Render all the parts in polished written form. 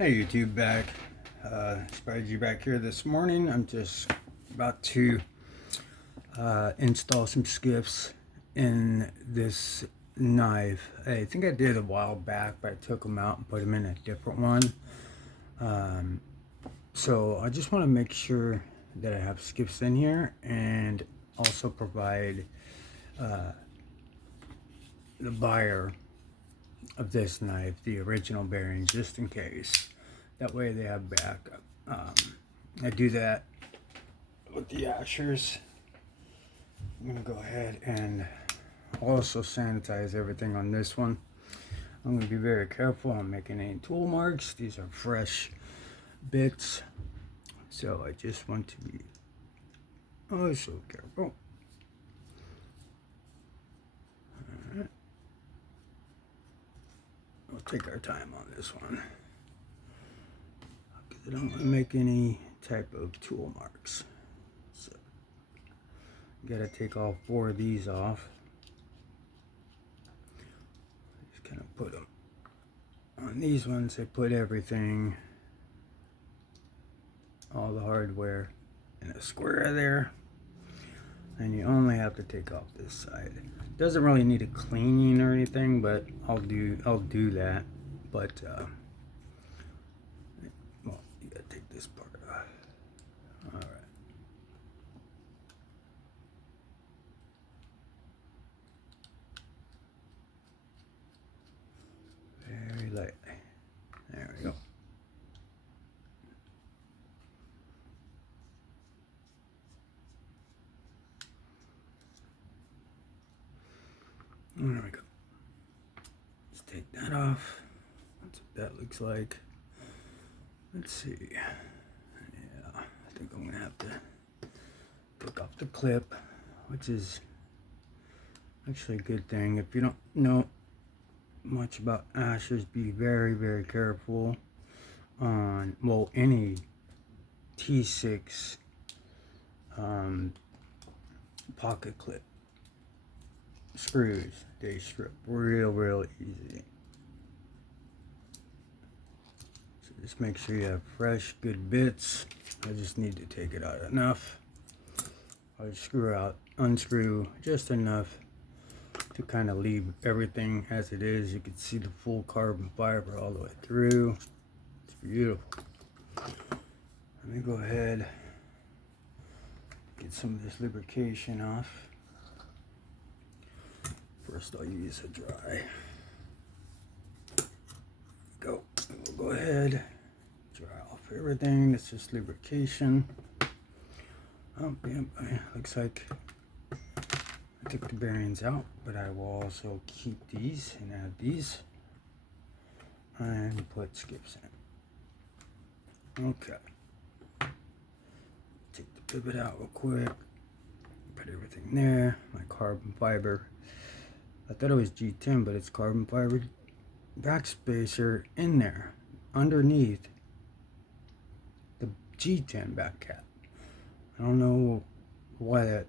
Hey YouTube, back. Spied you back here this morning. I'm just about to install some skiffs in this knife. I think I did a while back, but I took them out and put them in a different one. So I just want to make sure that I have skiffs in here and also provide the buyer of this knife the original bearings just in case. That way they have backup. I do that with the Ashers. I'm gonna go ahead and also sanitize everything on this one. I'm gonna be very careful on making any tool marks. These are fresh bits, so I just want to be so careful. Alright. We'll take our time on this one, because I don't want to make any type of tool marks. So gotta take all 4 of these off. Just kind of put them on these ones. I put everything, all the hardware, in a square there, and you only have to take off this side. Doesn't really need a cleaning or anything, but I'll do that. But well, you gotta take this part off. All right. Very lightly. There we go. There we go. Let's take that off. That's what that looks like. Let's see. Yeah, I think I'm gonna have to take off the clip, which is actually a good thing. If you don't know much about Ashers, be very, very careful on, well, any T6 pocket clip screws. They strip real easy. So just make sure you have fresh, good bits. I just need to take it out enough. I'll unscrew just enough to kind of leave everything as it is. You can see the full carbon fiber all the way through. It's beautiful. Let me go ahead, get some of this lubrication off. First I'll use a dry. We'll go ahead, dry off everything. It's just lubrication. Oh, yeah, looks like I took the bearings out, but I will also keep these and add these and put skips in. Okay. Take the pivot out real quick. Put everything there. My carbon fiber. I thought it was G10, but it's carbon fiber backspacer in there underneath the G10 back cap. I don't know why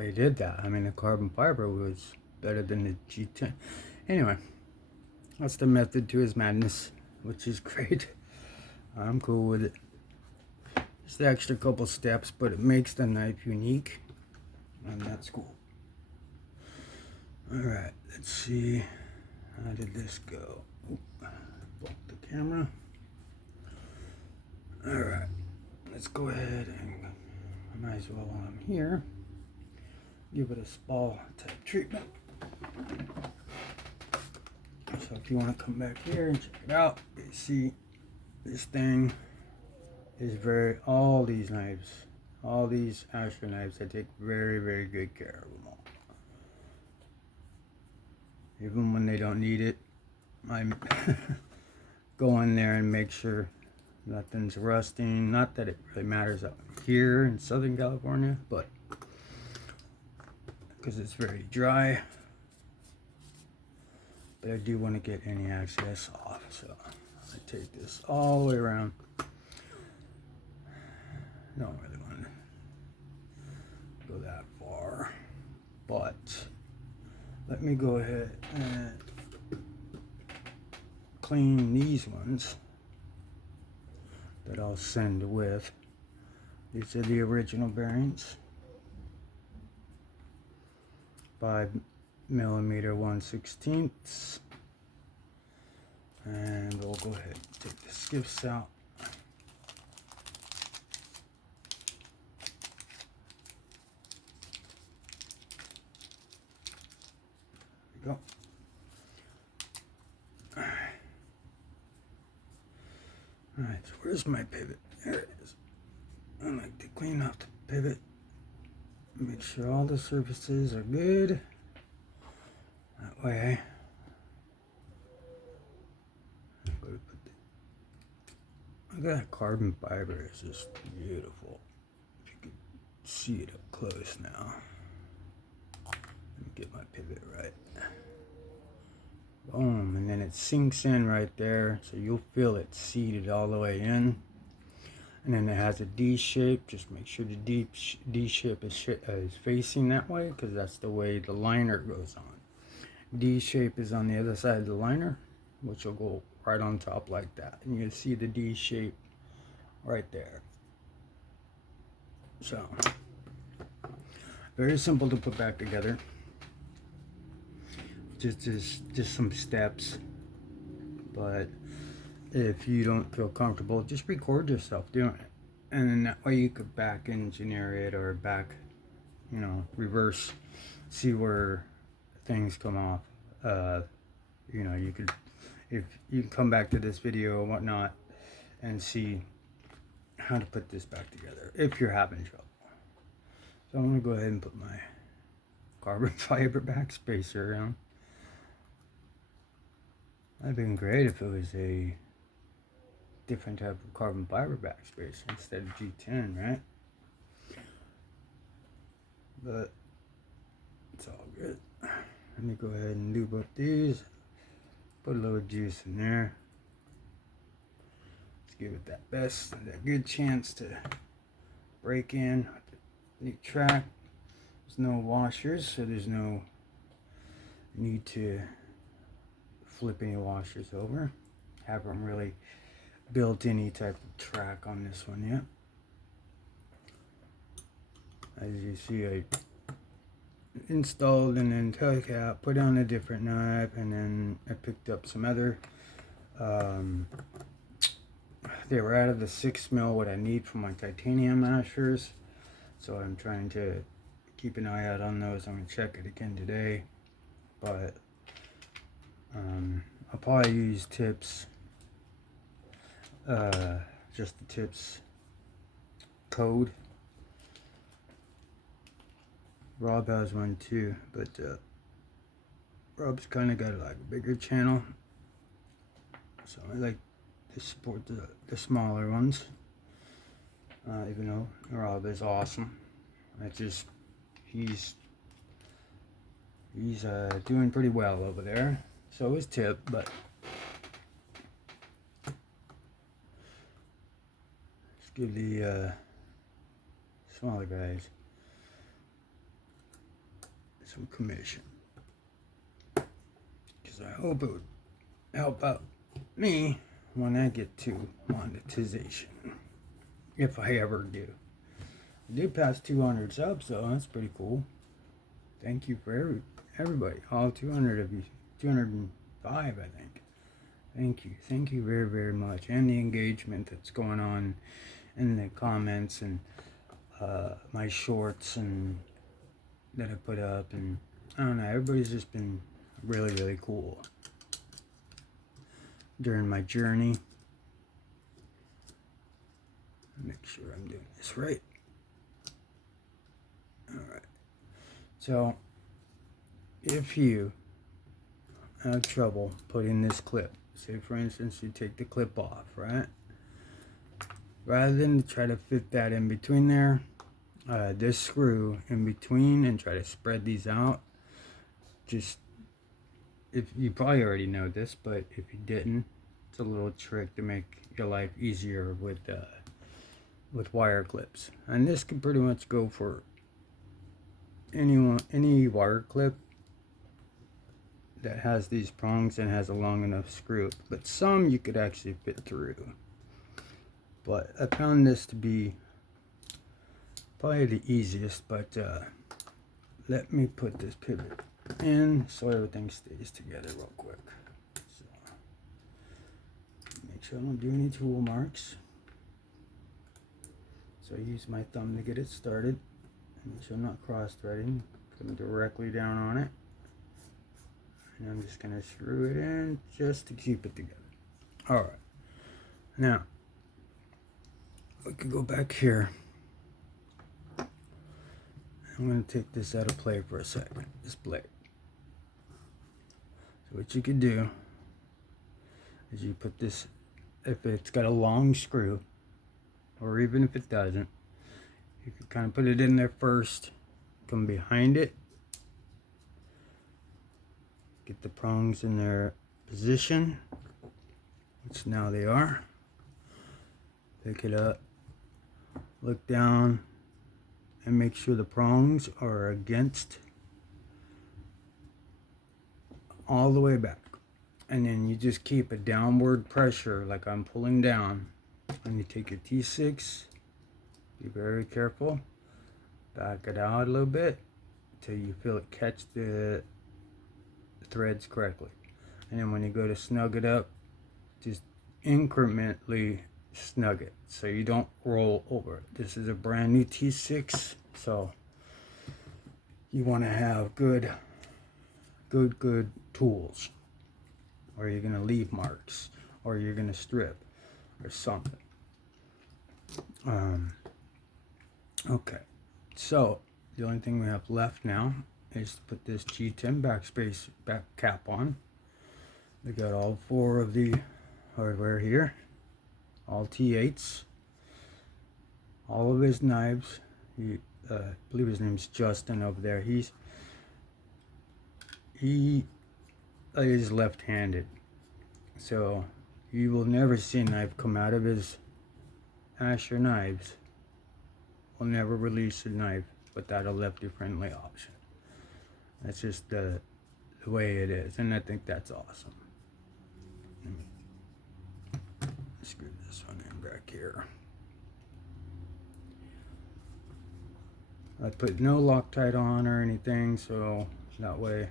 you did that. I mean, the carbon fiber was better than the G10. Anyway, that's the method to his madness, which is great. I'm cool with it. Just the extra couple steps, but it makes the knife unique, and that's cool. Alright, let's see. How did this go? Block the camera. Alright, let's go ahead and I might as well, while I'm here, give it a spall type treatment. So if you want to come back here and check it out, you see this thing is all these knives, all these Asher knives, I take very good care of them all. Even when they don't need it, I go in there and make sure nothing's rusting. Not that it really matters out here in Southern California, but because it's very dry. But I do want to get any excess off, so I take this all the way around. Don't really want to go that far, but let me go ahead and clean these ones that I'll send with. These are the original bearings. 5mm 1/16. And we'll go ahead and take the skiffs out. There we go. Alright, so where's my pivot? There it is. I like to clean up the pivot. Make sure all the surfaces are good. That way, I'm going to put look at that carbon fiber. It's just beautiful. If you could see it up close now. Let me get my pivot right. Boom, and then it sinks in right there, so you'll feel it seated all the way in. And then it has a D shape. Just make sure the D shape is facing that way, because that's the way the liner goes on. D shape is on the other side of the liner, which will go right on top like that. And you'll see the D shape right there. So, very simple to put back together. Just some steps, but if you don't feel comfortable, just record yourself doing it, and then that way you could back engineer it, or back, you know, reverse, see where things come off. You know, you could, if you can come back to this video and whatnot and see how to put this back together if you're having trouble. So I'm gonna go ahead and put my carbon fiber back spacer on. That'd been great if it was a different type of carbon fiber backspacer instead of G10, right? But it's all good. Let me go ahead and lube up these. Put a little juice in there. Let's give it that good chance to break in. Neat track. There's no washers, so there's no need to flip any washers over. Haven't really built any type of track on this one yet. As you see, I installed and then took out, put on a different knife, and then I picked up some other they were out of the 6mm what I need for my titanium mashers, so I'm trying to keep an eye out on those. I'm gonna check it again today, but I'll probably use tips, just the tips code. Rob has one too, but Rob's kind of got like a bigger channel, so I like to support the smaller ones, even though Rob is awesome. He's doing pretty well over there. So is Tip, but let's give the smaller guys some commission, because I hope it would help out me when I get to monetization, if I ever do. I did pass 200 subs, so that's pretty cool. Thank you for everybody, all 200 of you, 205 I think. Thank you very, very much, and the engagement that's going on in the comments and my shorts and that I put up, and I don't know, everybody's just been really, really cool during my journey. Make sure I'm doing this right. Alright, so if you have trouble putting this clip, say for instance you take the clip off, right, rather than try to fit that in between there, this screw in between, and try to spread these out, just, if you probably already know this, but if you didn't, it's a little trick to make your life easier with wire clips. And this can pretty much go for any wire clip that has these prongs and has a long enough screw, but some you could actually fit through. But I found this to be probably the easiest, but let me put this pivot in so everything stays together real quick. So, make sure I don't do any tool marks. So I use my thumb to get it started. Make sure I'm not cross-threading. Come directly down on it. And I'm just going to screw it in just to keep it together. Alright. Now, we could go back here. I'm going to take this out of play for a second, this blade. So what you could do is you put this, if it's got a long screw, or even if it doesn't, you can kind of put it in there first, come behind it, get the prongs in their position, which now they are. Pick it up, look down, and make sure the prongs are against all the way back. And then you just keep a downward pressure like I'm pulling down. And you take your T6, be very careful, back it out a little bit until you feel it catch the threads correctly. And then when you go to snug it up, just incrementally snug it so you don't roll over it. This is a brand new T6, so you want to have good tools, or you're going to leave marks, or you're going to strip or something. Okay, so the only thing we have left now is to put this G10 back cap on. We got all 4 of the hardware here, all T8s, all of his knives. I believe his name's Justin over there. He is left-handed, so you will never see a knife come out of his Asher knives. Will never release a knife without a lefty-friendly option. That's just the way it is, and I think that's awesome. Let me screw this one in back here. I put no Loctite on or anything, so that way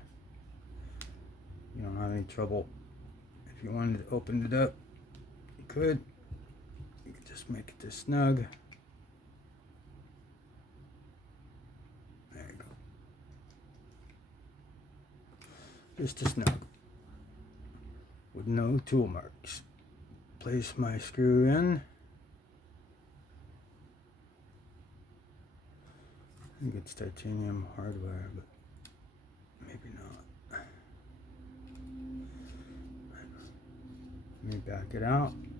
you don't have any trouble. If you wanted to open it up, you could. You could just make it this snug. There you go. Just a snug. With no tool marks. Place my screw in. I think it's titanium hardware, but maybe not. Let me back it out and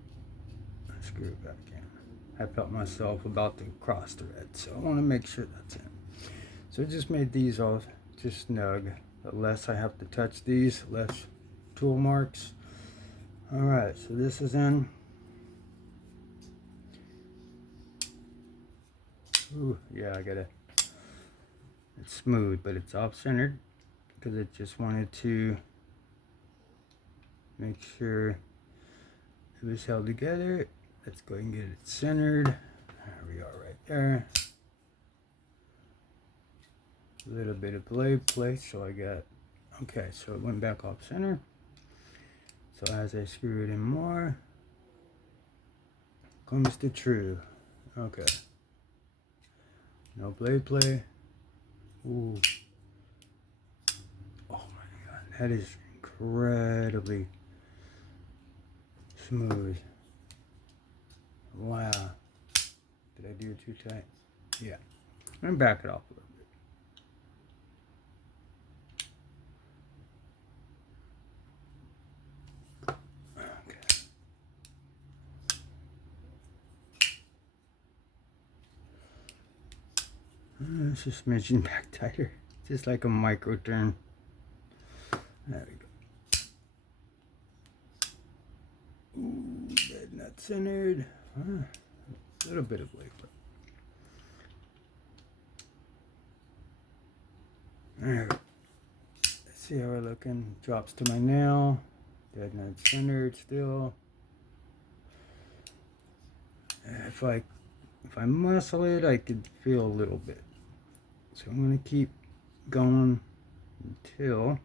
screw it back in. I felt myself about to cross thread, so I want to make sure that's in. So I just made these all just snug. The less I have to touch these, less tool marks. Alright, so this is in. Ooh, yeah, I gotta. It's smooth, but it's off-centered because it just wanted to make sure it was held together. Let's go ahead and get it centered. There we are, right there. A little bit of blade play, so I got. Okay, so it went back off center. So as I screw it in more, comes the true. Okay. No blade play. Ooh. Oh my god, that is incredibly smooth. Wow. Did I do it too tight? Yeah. I'm gonna back it off a little bit. Okay. Let's just smidgen back tighter. Just like a micro turn. There we go. Ooh, dead nut centered. A little bit of blade flip. There we go. Let's see how we're looking. Drops to my nail. Dead nut centered still. if I muscle it, I could feel a little bit. So I'm gonna keep going until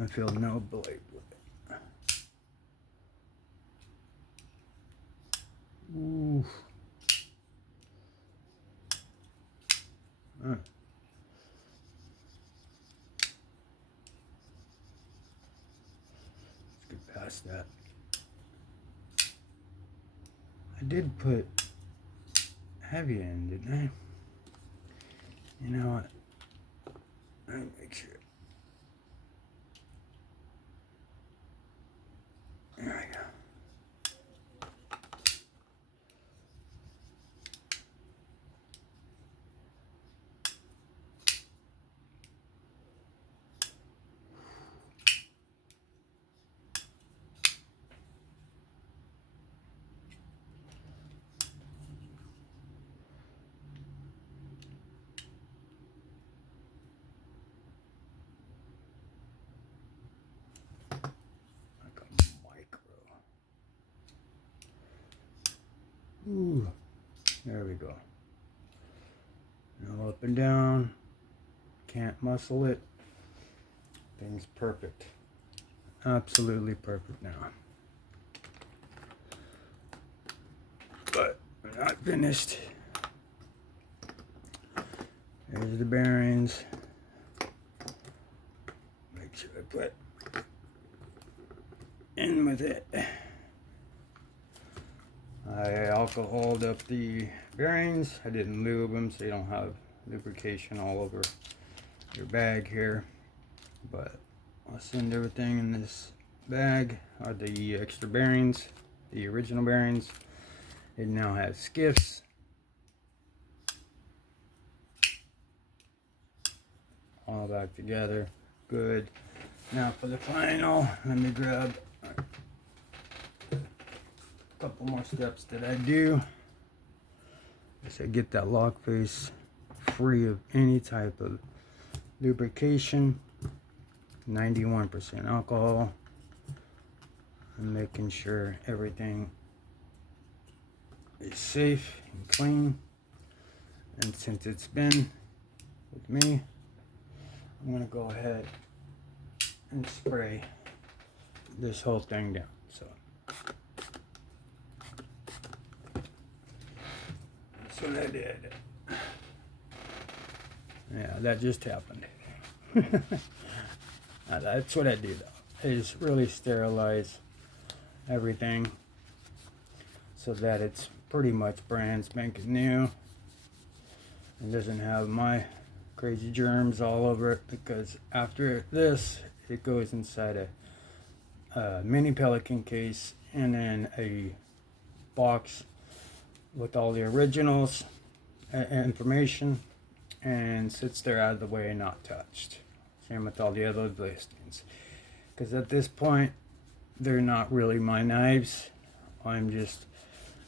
I feel no blade with it. Ooh. Let's get past that. I did put heavy in, didn't I? You know what? Let me make sure. There we go. Ooh, there we go. Now up and down. Can't muscle it. Thing's perfect. Absolutely perfect now. But we're not finished. There's the bearings. Make sure I put in with it. I alcoholed up the bearings. I didn't lube them so you don't have lubrication all over your bag here. But I'll send everything in this bag are the extra bearings, the original bearings. It now has skiffs. All back together. Good. Now for the final, let me grab couple more steps that I do. Is I get that lock face free of any type of lubrication. 91% alcohol. And making sure everything is safe and clean. And since it's been with me, I'm gonna go ahead and spray this whole thing down. So that's what I did. Yeah, that just happened. That's what I do though, is really sterilize everything so that it's pretty much brand spanking new and doesn't have my crazy germs all over it, because after this it goes inside a mini Pelican case and then a box with all the originals information, and sits there out of the way, not touched. Same with all the other listings, because at this point they're not really my knives. I'm just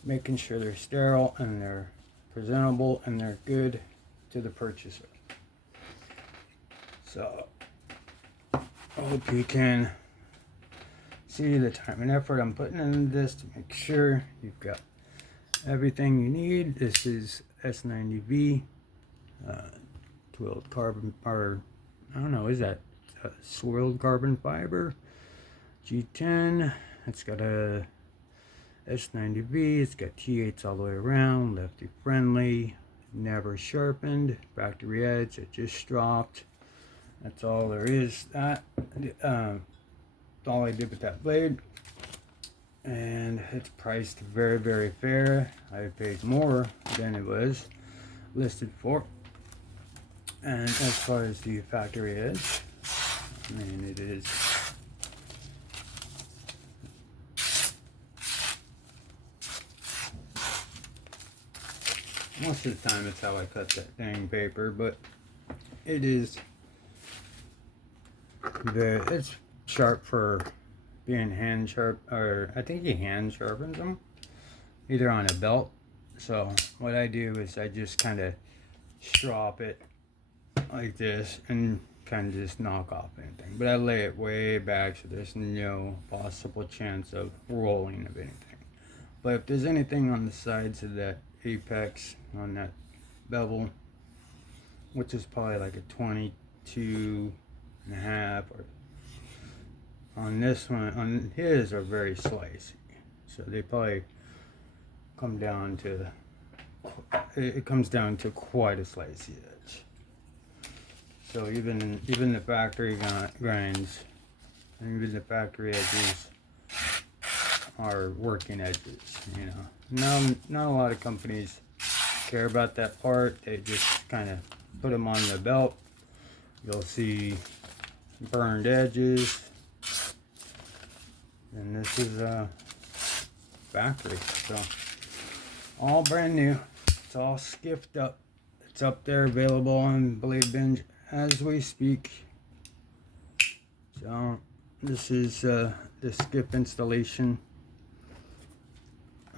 making sure they're sterile and they're presentable and they're good to the purchaser. So I hope you can see the time and effort I'm putting into this to make sure you've got everything you need. This is s90v 12 carbon, or I don't know, is that swirled carbon fiber G10. It's got a s90v. It's got T8s all the way around, lefty friendly, never sharpened, factory edge. It just dropped. That's all there is. That's all I did with that blade, and it's priced very, very fair. I paid more than it was listed for. And as far as the factory edge, I mean, it is most of the time it's how I cut that dang paper, but it is it's sharp for being hand sharp, or I think he hand sharpens them either on a belt. So what I do is I just kind of strop it like this and kind of just knock off anything, but I lay it way back so there's no possible chance of rolling of anything. But if there's anything on the sides of that apex, on that bevel, which is probably like a 22.5, or on this one, on his are very slicey, so they probably come down to, it comes down to quite a slicey edge. So even the factory grinds, and even the factory edges are working edges. You know, not a lot of companies care about that part. They just kind of put them on the belt. You'll see burned edges, and this is factory, so all brand new. It's all skiffed up. It's up there, available on Bladebinge as we speak. So this is the skiff installation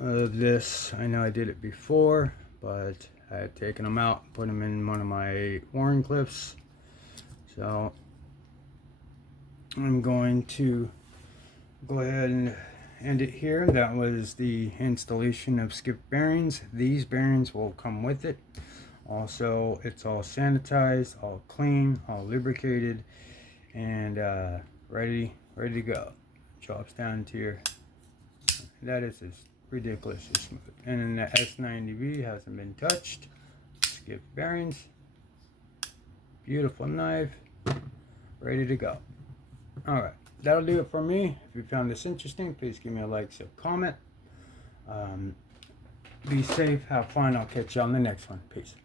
of this. I know I did it before, but I had taken them out, put them in one of my Warren clips. So I'm going to go ahead and end it here. That was the installation of Skiff Bearings. These bearings will come with it. Also, it's all sanitized, all clean, all lubricated, and ready to go. Drops down to your, that is just ridiculously smooth. And then the s90v hasn't been touched. Skiff Bearings, beautiful knife, ready to go. Alright, that'll do it for me. If you found this interesting, please give me a like, sub, comment. Be safe, have fun. I'll catch you on the next one. Peace.